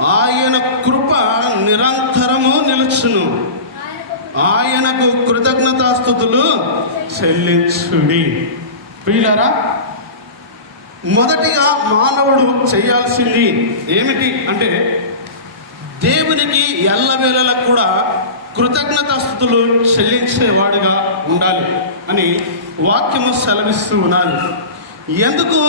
ఆయన కృప నిరంతరము నిలుచును. ఆయనకు కృతజ్ఞతాస్థుతులు చెల్లించుడి. ప్రియులరా మొదటిగా మానవుడు చేయాల్సింది ఏమిటి అంటే దేవునికి ఎల్లవేళలకు కూడా కృతజ్ఞతాస్థుతులు చెల్లించేవాడుగా ఉండాలి అని వాక్యము సెలవిస్తూ ఉన్నాను. ఎందుకు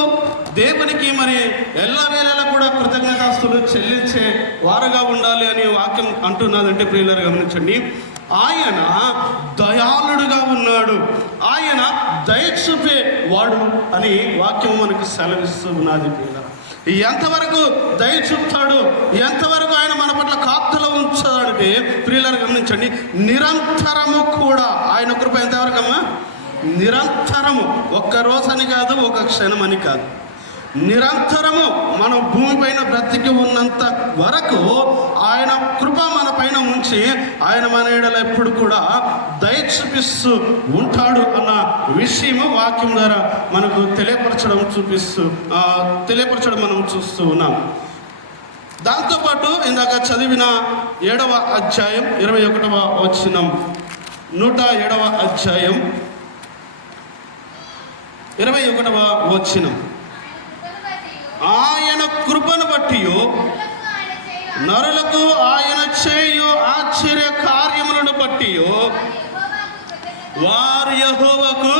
దేవునికి మరి ఎల్లవేళలా కూడా కృతజ్ఞతాస్తులు చెల్లించే వారుగా ఉండాలి అని వాక్యం అంటున్నదంటే ప్రియులారు గమనించండి. ఆయన దయాళుడుగా ఉన్నాడు. ఆయన దయ చూపే వాడు అని వాక్యం మనకి సెలవిస్తూ ఉన్నది ఎంతవరకు దయ చూపుతాడు ఎంతవరకు ఆయన మన పట్ల కాపుతలో ఉంచాడంటే ప్రియులారు గమనించండి. నిరంతరము కూడా ఆయన కృప ఎంతవరకు అమ్మా నిరంతరము. ఒక్క రోజు అని కాదు ఒక క్షణం అని కాదు. నిరంతరము మన భూమిపైన బ్రతికి ఉన్నంత వరకు ఆయన కృప మన పైన ఉంచి ఆయన మన ఏడల ఎప్పుడు కూడా దయ చూపిస్తూ ఉంటాడు అన్న విషయము వాక్యం ద్వారా మనకు తెలియపరచడం చూపిస్తూ తెలియపరచడం మనం చూస్తూ ఉన్నాం. దాంతోపాటు ఇందాక చదివిన ఏడవ అధ్యాయం ఇరవై ఒకటవ వచ్చినం నూట ఏడవ అధ్యాయం ఇరవై ఒకటవ వచ్చినం ఆయన కృపను బట్టి నరులకు ఆయన చేయు ఆశ్చర్య కార్యములను బట్టి వారు యహోవకు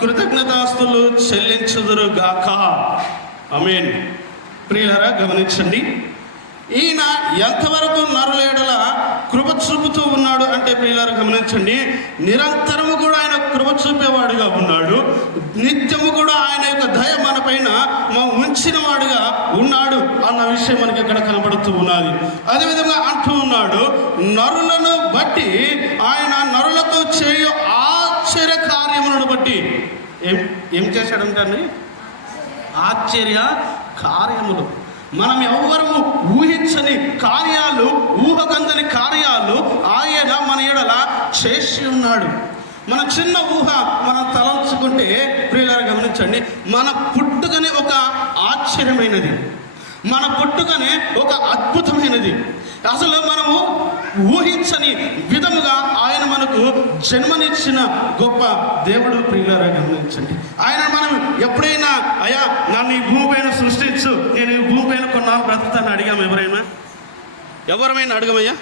కృతజ్ఞతాస్తులు చెల్లించుదురు గాక అమీన్ ప్రియులరా గమనించండి. ఈయన ఎంతవరకు నరులేడల కృప చూపుతూ ఉన్నాడు అంటే ప్రియులారు గమనించండి. నిరంతరము కూడా ఆయన కృప చూపేవాడుగా ఉన్నాడు. నిత్యము కూడా ఆయన యొక్క దయ మన పైన మా ఉంచిన వాడుగా ఉన్నాడు అన్న విషయం మనకి ఇక్కడ కనబడుతూ ఉన్నది. అదేవిధంగా అంటూ ఉన్నాడు నరులను బట్టి ఆయన నరులతో చేయు ఆశ్చర్య కార్యములను బట్టి ఏం ఏం చేశాడంటే ఆశ్చర్య కార్యములు. మనం ఎవ్వరము ఊహించని కార్యాలు ఊహకందని కార్యాలు ఆయన మన ఎడల చేసి ఉన్నాడు. మన చిన్న ఊహ మనం తలంచుకుంటే ప్రియులారా గమనించండి మన పుట్టుకనే ఒక ఆశ్చర్యమైనది. మన పుట్టుకనే ఒక అద్భుతమైనది. అసలు మనము ఊహించని విధముగా ఆయన మనకు జన్మనిచ్చిన గొప్ప దేవుడు ప్రియులారా గమనించండి. ఆయన మనం ఎప్పుడైనా అయ్యా నన్ను ఈ భూమి పైన సృష్టించు నేను ఈ భూమి పైన కొన్నాళ్ళు బ్రతుకుతాను అడిగాము ఎవరైనా? ఎవరమైనా అడగమయ్యా?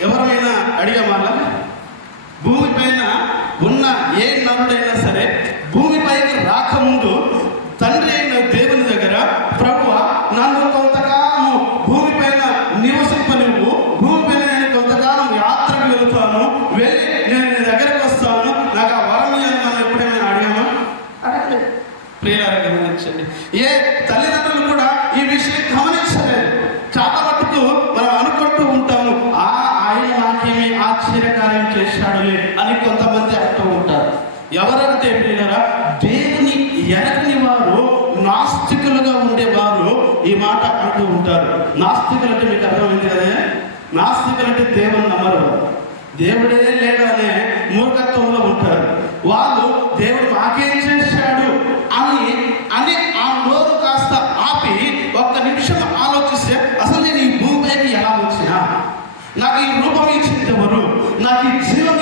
ఎవరైనా అడిగామా భూమి పైన ఉన్న ఏ నరుడైనా దేవుడే లేడనే మూర్ఖత్వంలో ఉంటారు. వాళ్ళు దేవుడు మాకేం చేశాడు అని అని ఆ నోరు కాస్త ఆపి ఒక్క నిమిషం ఆలోచిస్తే అసలు నేను ఈ భూమిపైకి ఎలా వచ్చినా? నాకు ఈ రూపం ఇచ్చింది ఎవరు నాకు ఈ జీవం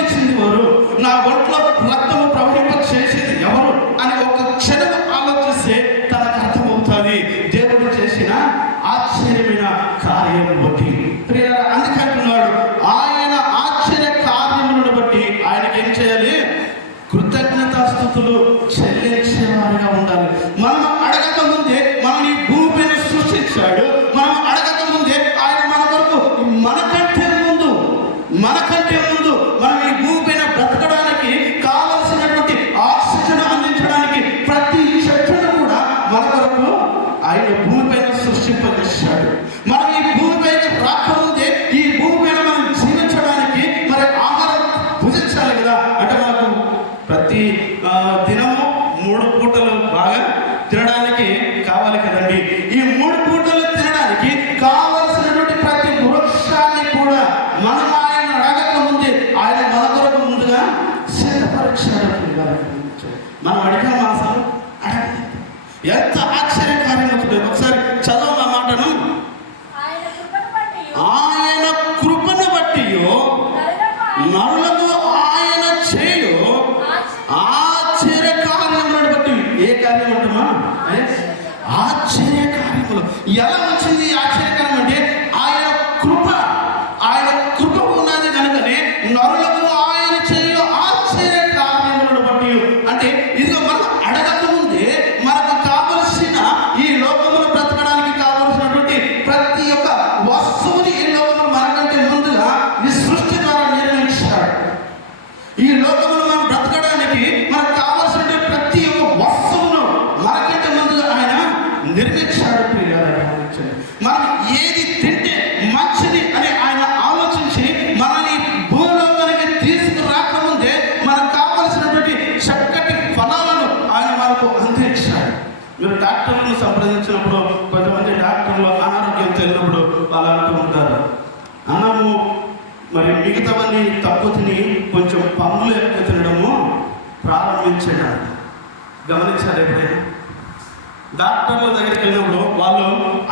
డాక్టర్ల దగ్గరికి వెళ్ళినప్పుడు వాళ్ళు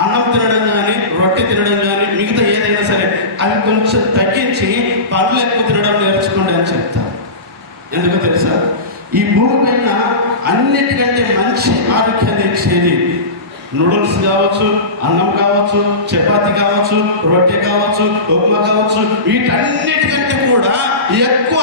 అన్నం తినడం కానీ రొట్టె తినడం కానీ మిగతా ఏదైనా సరే అవి కొంచెం తగ్గించి పనులు ఎక్కువ తినడం నేర్చుకోండి అని చెప్తారు. ఎందుకో తెలుసా? ఈ భూమి పైన అన్నిటికంటే మంచి ఆరోగ్యాన్ని ఇచ్చేది నూడిల్స్ కావచ్చు అన్నం కావచ్చు చపాతి కావచ్చు రొట్టె కావచ్చు ఉప్మా కావచ్చు వీటన్నిటికంటే కూడా ఎక్కువ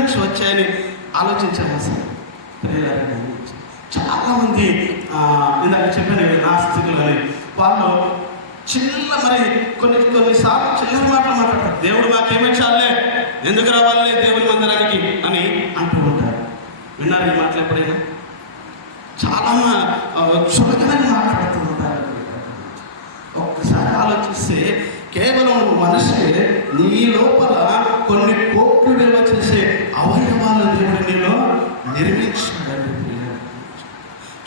నుంచి వచ్చాయని ఆలోచించవలసింది చాలామంది ఇందాక చెప్పాను అని వాళ్ళు చిన్న మరి కొన్ని కొన్నిసార్లు చిన్న మాటలు మాట్లాడతారు. దేవుడు మాకు ఏమేమి చాలే ఎందుకు రావాలి దేవుడి మందిరానికి? అని అంటూ ఉంటారు. విన్నారు ఈ మాటలు ఎప్పుడైనా? చాలా చులకనని మాట్లాడుతూ ఉంటారు. ఒక్కసారి ఆలోచిస్తే కేవలం మనిషి నీ లోపల కొన్ని కోట్లు నిల్వ చేసి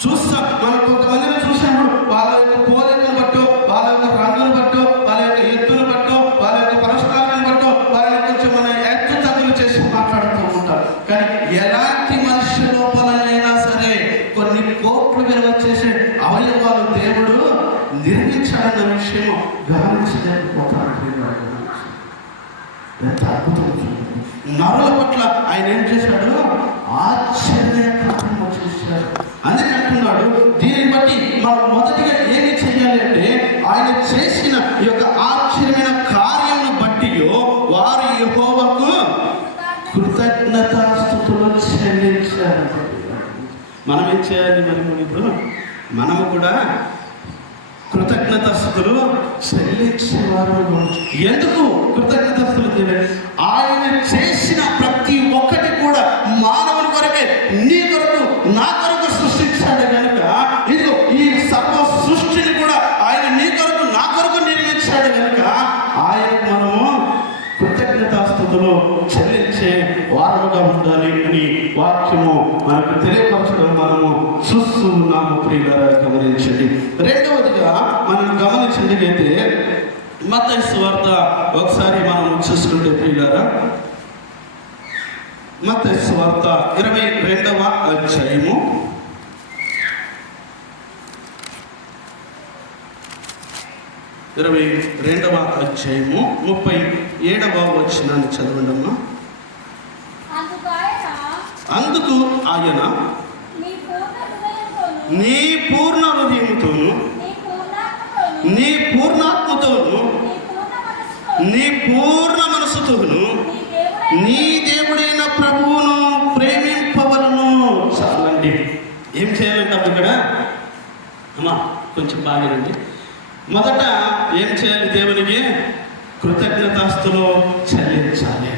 చూస్తాం. మనం కొంతమందిని చూసాము వాళ్ళ యొక్క కోరికను బట్టో వాళ్ళ యొక్క రంగును బట్టో వాళ్ళ యొక్క ఎత్తును బట్టో వాళ్ళ యొక్క పరస్పరాలను బట్టో వాళ్ళ కొంచెం మన ఎత్తు తగులు చేసి మాట్లాడుతూ ఉంటాం. కానీ ఎలాంటి మనిషి లోపలైనా సరే కొన్ని కోట్లు విలువ వెలువచ్చేసే అవయవాలు దేవుడు నిర్మించాలన్న విషయం గమనించలేకపోతాడు ఎంత అద్భుతం నరుల పట్ల ఆయన ఏం చేశాడు? ఆశ్చర్యకరంగా చేశాడు ఏం చేయాలి మనము ఇప్పుడు? మనము కూడా కృతజ్ఞతస్థుతులు చెల్లించేవారు ఎందుకు కృతజ్ఞత స్థులు ఆయన చేసిన ఆధారముగా ఉండాలి అని వాక్యము మనకు తెలియపరచడం మనము చూస్తున్నాము ప్రియులారా గమనించండి. రెండవదిగా మనం గమనించండి అయితే మత వార్త ఒకసారి మనం చూసుకుంటే ప్రియులారా మత వార్త ఇరవై రెండవ అధ్యాయము. ఇరవై రెండవ అధ్యాయము ముప్పై ఏడవ వచ్చినాన్ని చదవండి అమ్మా అందుకు ఆయన నీ పూర్ణ హృదయంతోను నీ పూర్ణాత్మతోను నీ పూర్ణ మనసుతోను నీ దేవుడైన ప్రభువును ప్రేమింపవలను. చాలండి. ఏం చేయాలంటాము ఇక్కడ? అమ్మా కొంచెం బాగానండి మొదట ఏం చేయాలి దేవునికి? కృతజ్ఞతాస్తులో చెల్లించాలి.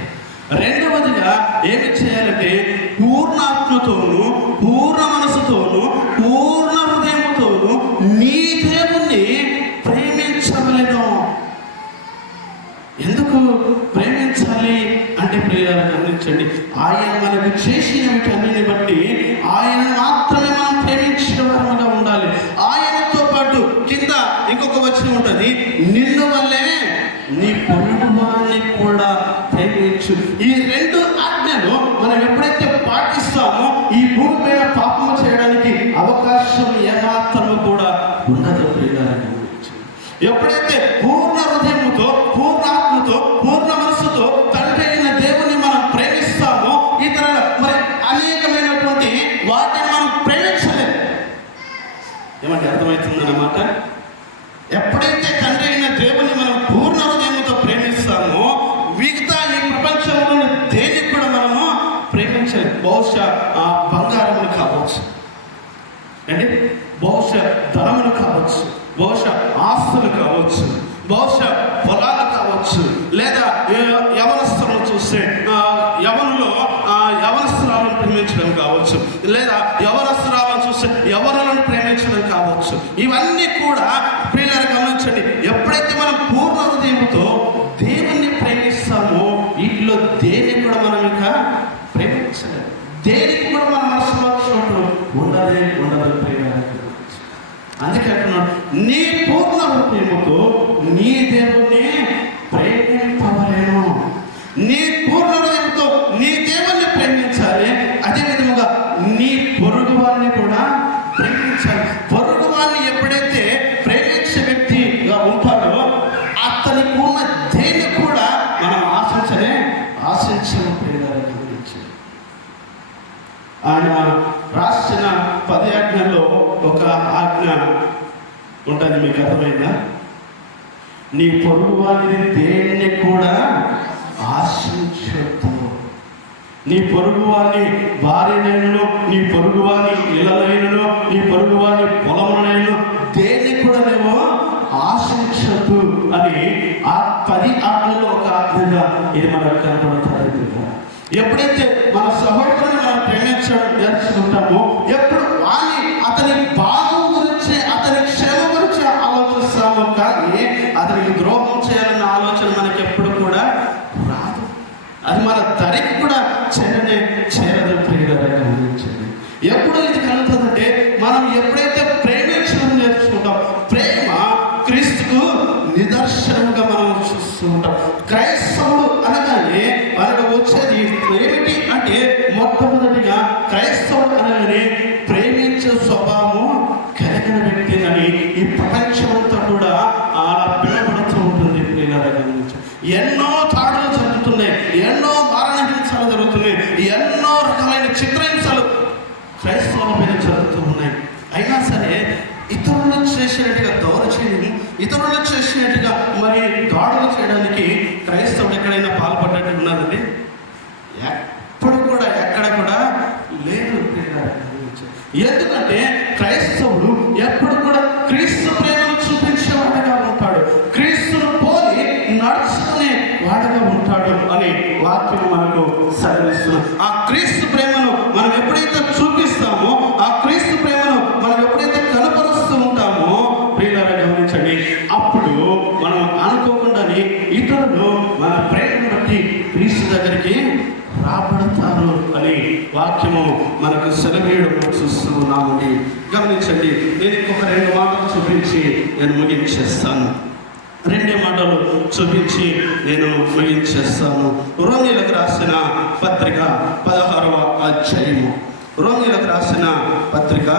రెండవదిగా ఏమి చేయాలంటే పూర్ణాత్మతోను పూర్ణ మనసుతోను పూర్ణ హృదయంతోను నీ దేవుణ్ణి ప్రేమించవలను. ఎందుకు? ప్రేమించాలి అంటే ప్రియాలను గమనించండి. ఆయన మనకు చేసి నీకు అర్థమైందా? నీ పొరుగు వారిని దేన్ని కూడా ఆశించద్దు. నీ పొరుగు పొరుగువాని భార్యనైనను నీ పొరుగు పొరుగువాని ఇళ్ళనైనను నీ పొరుగు పొరుగువాని పొలమునైను దేన్ని కూడా నేను ఆశించద్దు అని ఆ పది ఆత్మలో ఒక ఆత్మగా ఇది మనకు కనపడతారు. ఎప్పుడైతే మన సహోదరుని మనం ప్రేమించడం నేర్చుకుంటామో ఎప్పుడు పాల్పడ్డట్టు ఉన్నదండి ఎప్పుడు కూడా ఎక్కడ కూడా లేదు. ఎందుకంటే క్రైస్తవుడు ఎప్పుడు కూడా క్రీస్తు ముగించేస్తాను రోమిలకు రాసిన పత్రిక పదహారవ అధ్యాయము. రోమిలకు రాసిన పత్రిక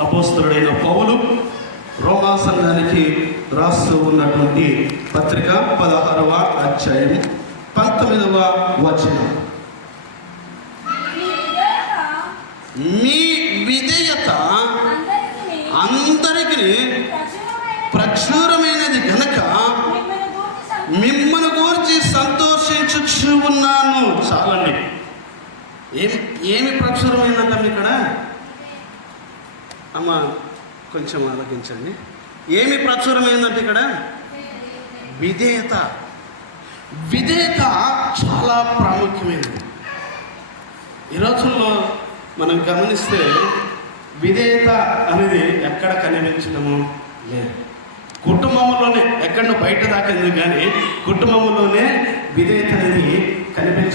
అపోస్తలుడైన పౌలు రోమా సంఘానికి రాస్తూ ఉన్నటువంటి పత్రిక పదహారవ అధ్యాయం పంతొమ్మిదవ వచనం. మీ విధేయత అందరికీ అందరికి ప్రచురమైన ప్రచురమైనది గనక మిమ్మల్ని గూర్చి మిమ్మల్ని గురించి సంతోషిస్తాను. సంతోషించుచు ఉన్నాను చాలండి ఏమి ఏమి ప్రచురమైందంటాం ఇక్కడ? అమ్మ కొంచెం ఆలోచించండి. ఏమి ప్రచురమైందంటే ఇక్కడ? విధేయత. విధేయత చాలా ప్రాముఖ్యమైనది. ఈ రోజుల్లో మనం గమనిస్తే విధేయత అనేది ఎక్కడ కనిపించడము లేదు. కుటుంబంలోనే ఎక్కడ బయట దాకింది కానీ కుటుంబంలోనే విధేయత అనేది కనిపించడం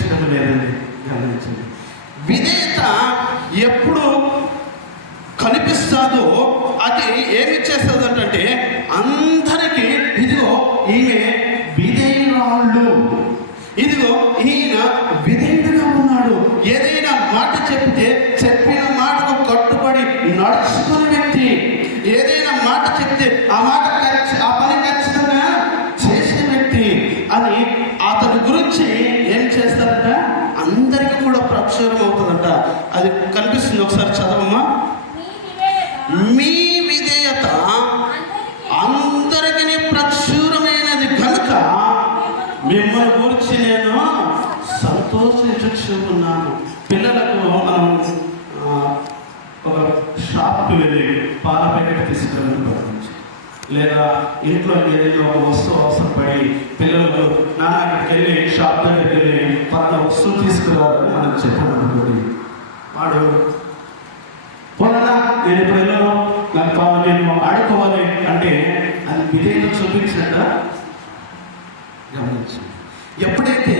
లేదా ఇంట్లో ఏదైనా ఒక వస్తువు అవసరపడి పిల్లలు నాన్న అక్కడికి వెళ్ళి షాప్ దగ్గరికి వెళ్ళి పలానా వస్తువు తీసుకురావాలని మనం చెప్పామనుకోండి వాడు. పోనా నేను ఇప్పుడు నాకు కావాలి నేను ఆడుకోవాలి అంటే అది విధేయత చూపించినట్ట గమనించు. ఎప్పుడైతే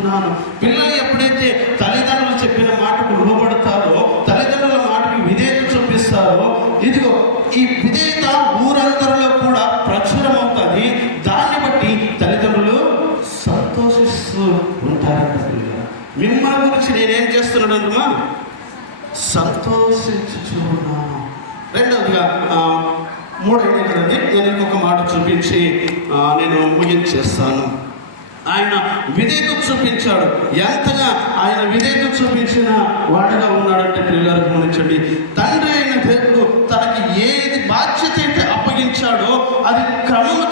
చెప్తున్నాను పిల్లలు ఎప్పుడైతే తల్లిదండ్రులు చెప్పిన మాటకు రుణపడతారో తల్లిదండ్రుల మాటకు విధేయత చూపిస్తారో ఇదిగో ఈ విధేయత ఊరందరిలో కూడా ప్రచురమవుతుంది దాన్ని బట్టి తల్లిదండ్రులు సంతోషిస్తూ ఉంటారట మిమ్మల్ని గురించి నేనేం చేస్తున్నాడమ్మా సంతోషించుచున్నాను. రెండవదిగా మూడవది కదండి నేను ఇంకొక మాట చూపించి నేను ముగించేస్తాను. ఆయన విధేయత చూపించాడు. ఎంతగా ఆయన విధేయత చూపించిన వాడుగా ఉన్నాడంటే పిల్లలు గమనించండి. తండ్రి అయిన దేవుడు తనకి ఏది బాధ్యత అయితే అప్పగించాడో అది క్రమము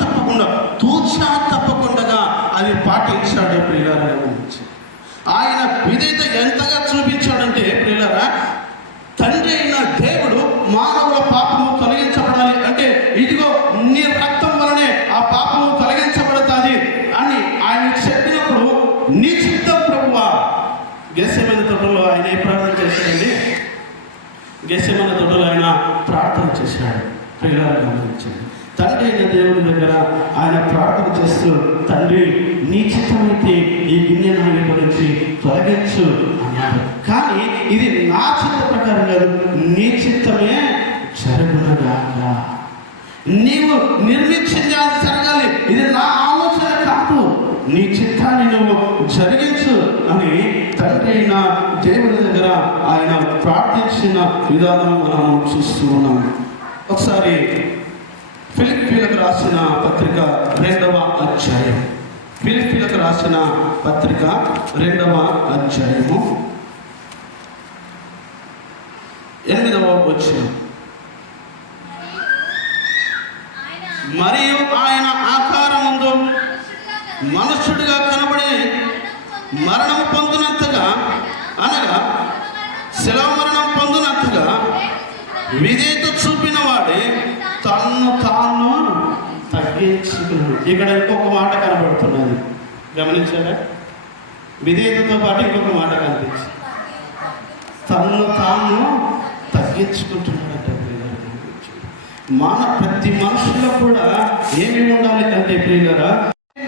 రాసిన పత్రిక రెండవ అధ్యాయము. ఎనిమిదవ వచ్చిన మరియు ఆయన ఆకారముందు మనుష్యుడిగా కనబడి మరణం పొందినంతగా అనగా శిలవ మరణం పొందినంతగా విధేత చూపిన వాడే తన్ను తాను తగ్గించుకున్నాడు. ఇక్కడ ఇంకొక మాట కనబడుతున్నది. గమనించారా? విధేయతతో పాటు ఇంకొక మాట కనిపించింది. తన్ను తాను తగ్గించుకుంటున్నాడట ప్రియులారా, మన ప్రతి మనుషుల్లో కూడా ఏమి ఉండాలి అంటే ప్రియులరా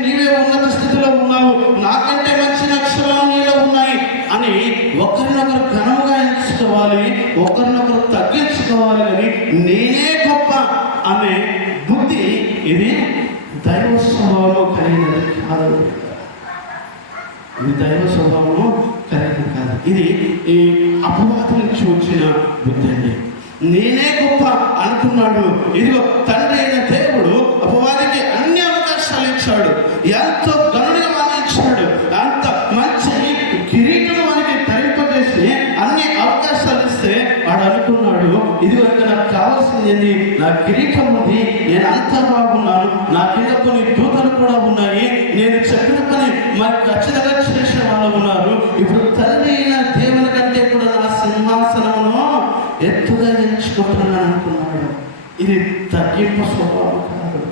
నీవే ఉన్నత స్థితిలో ఉన్నావు నాకంటే మంచి లక్షణాలు నీలో ఉన్నాయి అని ఒకరినొకరు ఘనముగా ఎంచుకోవాలి ఒకరినొకరు తగ్గించుకోవాలి అని నేనే గొప్ప అనే బుద్ధి ఇది దైవ స్వభావం కలిగినది కాదు ఇది దైవ స్వభావము కలిగి కాదు. ఇది ఈ అపవాదం నుంచి వచ్చిన బుద్ధి అండి. నేనే గొప్ప అనుకున్నాడు. ఇదిగో తండ్రి అయిన దేవుడు అపవాదికి అన్ని అవకాశాలు ఇచ్చాడు. ఎంతో గనుడిగా ఇచ్చాడు. అంత మంచి కిరీటం మనకి ధరింపజేసి అన్ని అవకాశాలు ఇస్తే వాడు అనుకున్నాడు ఇదిగో ఇంకా నాకు కావాల్సింది ఏంది? నా కిరీటం ఉంది. నేను అంత బాగున్నాను. నా కింద కొన్ని దూతలు కూడా ఉన్నాయి. నేను చెప్పిన పని మరి ఖచ్చితంగా చేసే ఉన్నారు. ఇప్పుడు తండ్రి అయిన దేవుని కంటే కూడా నా సింహాసనమును ఎత్తుగా ఎంచుకుంటున్నాను అనుకున్నాడు. ఇది తగ్గింపు స్వభావం కాదు.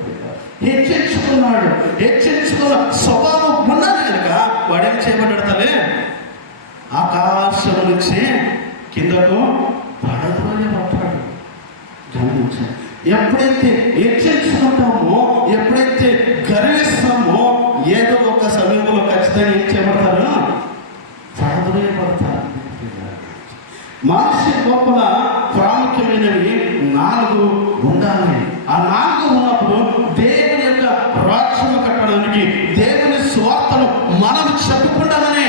హెచ్చరించుకున్నాడు. హెచ్చరించుకున్న స్వభావం ఉన్నది కనుక వాడేం చేయబడ్డాడు ఆకాశం నుంచి కిందకు పడదోయ పట్టాడు. గమనించండి. ఎప్పుడైతే హెచ్చరించుకుంటామో ఎప్పుడైతే సమయంలో ఖచ్చితంగా ఏం చేయబడతారు? పడదోయ పడతారు. మనిషి లోపల ప్రాముఖ్యమైనవి నాలుగు ఉండాలి. ఆ నాలుగు ఉన్నప్పుడు దేవుని యొక్క రాజ్యం కట్టడానికి దేవుని స్వార్థను మనం చెప్పుకుంటామనే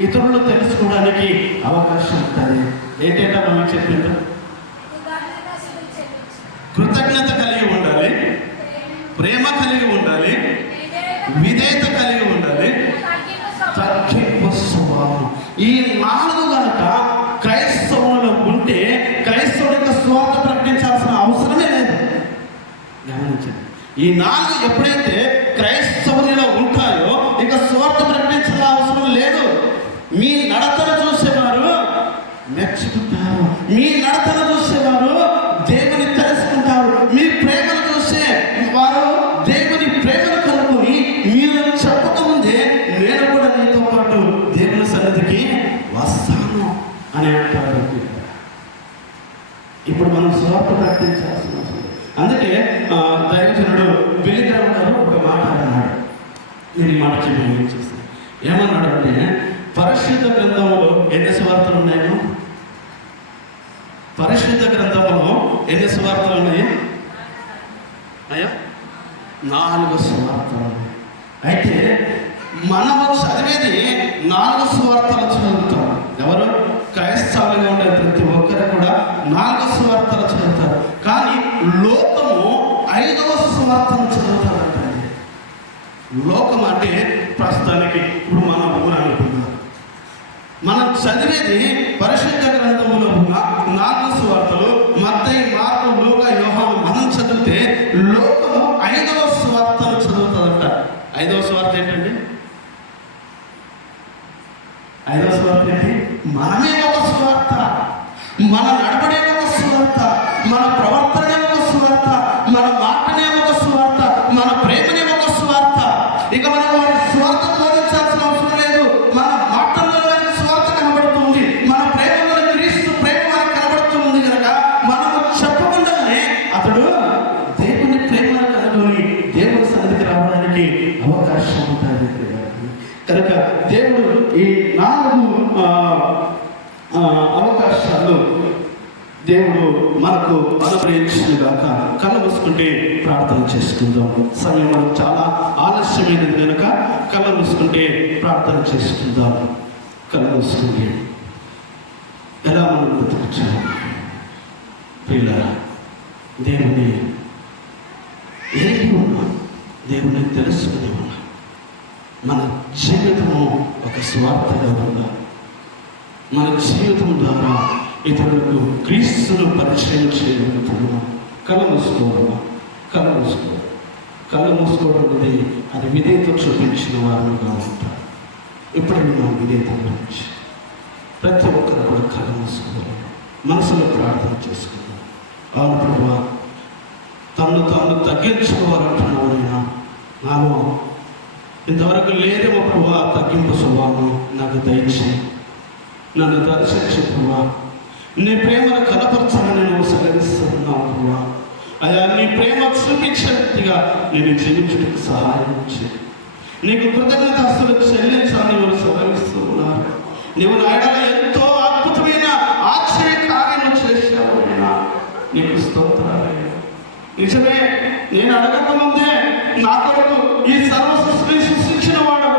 ఇతరులు తెలుసుకోవడానికి అవకాశం ఉంటుంది. ఏంటంటే మనం చెప్పింది కృతజ్ఞత కలిగి ఉండాలి ప్రేమ కలిగి ఉండాలి విధేయత కలిగి ఉండాలి తగ్గింపు స్వభావం ఈ నాలుగు గనక క్రైస్తవులలో ఉంటే క్రైస్తవుడి యొక్క స్వార్థ ప్రకటించాల్సిన అవసరమే లేదు గమనించండి ఈ నాలుగు ఎప్పుడైతే క్రైస్తవునిలో ఉంటాయో ఇక స్వార్థ ప్రకటించాల్సిన అవసరం లేదు. మీ నడతను చూసేవారు మెచ్చుకుంటారు. మీ నడతను చూసేవారు దేవుని తెలుసుకుంటారు. మీ ప్రేమను చూసే వారు దేవుని ప్రేమను కనుక్కొని మీరు చెప్పకముందే నేను కూడా నీతో పాటు దేవుని సన్నిధికి వస్తాను అని అంటారు. ఇప్పుడు మనం స్వార్థ ప్రకటించాలి అవసరం లేదు. అందుకే ఆ, దైవజనుడు బిల్లిగ్రామ్ గారు ఒక మాట అన్నాడు నేను ఈ మాట చెప్పి ముగించేస్తాను ఏమన్నాడు అంటే పరిశుద్ధ గ్రంథంలో ఎన్ని స్వార్థలు ఉన్నాయో పరిశుద్ధ గ్రంథంలో ఎన్ని స్వార్థలు ఉన్నాయి అయ్యా నాలుగు స్వార్థలు ఉన్నాయి. అయితే మనము చదివేది నాలుగు స్వార్థలు చదువుతాం ఎవరు క్రైస్తవులుగా ఉండే ప్రతి ఒక్కరు కూడా నాలుగు సువార్తలు చదువుతారు. కానీ లోకము ఐదవ సువార్తను చదువుతారంటండి. లోకం అంటే ప్రస్తుతానికి ఇప్పుడు మన ఊరు అనుకున్నాం మనం చదివేది పరిశుద్ధ అవకాశం కనుక దేవుడు ఈ నాలుగు అవకాశాలు దేవుడు మనకు అనుగ్రహించిన గాక కళ్ళు మూసుకుంటే ప్రార్థన చేసుకుందాం. సమయం చాలా ఆలస్యమైనది కనుక కళ్ళు మూసుకుంటే ప్రార్థన చేసుకుందాం. కళ్ళు మూసుకుంటే ఎలా మనం బ్రతకచ్చాము ప్రియులారా దేవుని ఏమి ఉన్నాం. దేవుని తెలుసుకుని ఉన్నాం మన జీవితము ఒక స్వార్థగా ఉందా మన జీవితం ద్వారా ఇతరులకు క్రీస్తును పరిచయం చేయగలుగుతున్నాం కళ మూసుకోవడమా కళ మూసుకోవడం. కళ మూసుకోవడం అనేది అది విధేయత చూపించిన వారుగా ఉంటారు. ఎప్పుడైనా మనం విధేయత గురించి ప్రతి ఒక్కరు కూడా కళ మూసుకోవాలి మనసులో ప్రార్థన చేసుకుందాం. అవును ప్రభావ తను తాను తగ్గించుకోవాలంటున్నావు నేను నాలో ఇంతవరకు లేదేమో ప్రభా తగ్గింపు స్వభావం నాకు దయచి నన్ను దర్శించు ప్రభా. నీ ప్రేమను కలపరచాలని నువ్వు సెలవిస్తున్నావు ప్రభా. అయా నీ ప్రేమ చూపించినట్టుగా వ్యక్తిగా నేను జీవించడానికి సహాయం చేయి. నీకు కృతజ్ఞతాస్తులు చెల్లించాలని నువ్వు సెలవిస్తూ ఉన్నారు నీవు నాయన నిజమే నేను అడగక ముందే నా కొరకు ఈ సర్వ సృష్టి సృష్టించిన వాడు.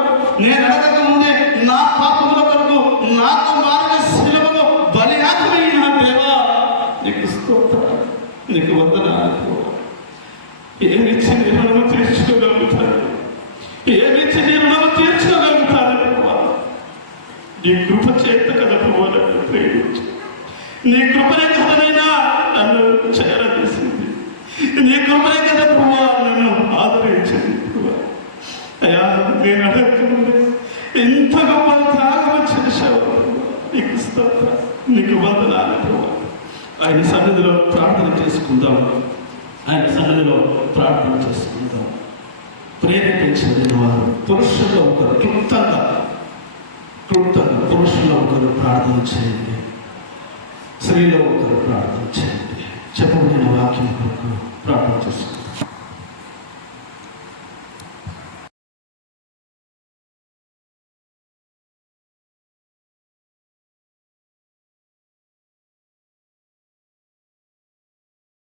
నేను అడగక ముందే నా పాపముల కొరకు నాకు మారిన శిలువలో బలియాత్మైన దేవా. నీకు స్తోత్ర నీకు వందన ఏమిచ్చి నీ రుణము తీర్చుకోగలుగుతాను? ఏమిచ్చి నీ రుణము తీర్చుకోగలుగుతాను? నీ కృప చేత కదా ప్రభు నన్ను ప్రేమించు నీ కృపనే కదనైనా నన్ను చేరదీసింది. నీ కృపనే కదా ప్రభు నన్ను ఆదరించింది అయ్యా నేను అడగకుండా ఎంత గొప్ప త్యాగం చేశావు. నీకు స్తోత్ర నీకు వందనాలు ప్రభు. ఆయన సన్నిధిలో ప్రార్థన చేసుకుందాం. ఆయన సన్నిధిలో ప్రార్థన చేసుకుందాం. ప్రేరేపించబడిన వారు పురుషుల్లో ఒకరు క్లుప్తంగా క్లుప్తంగా పురుషుల్లో ఒకరు ప్రార్థన చేయండి. స్త్రీలో ఒకరు ప్రార్థన చేయండి. చెప్పబడిన వాక్యం కొరకు ప్రార్థన చేసుకుందాం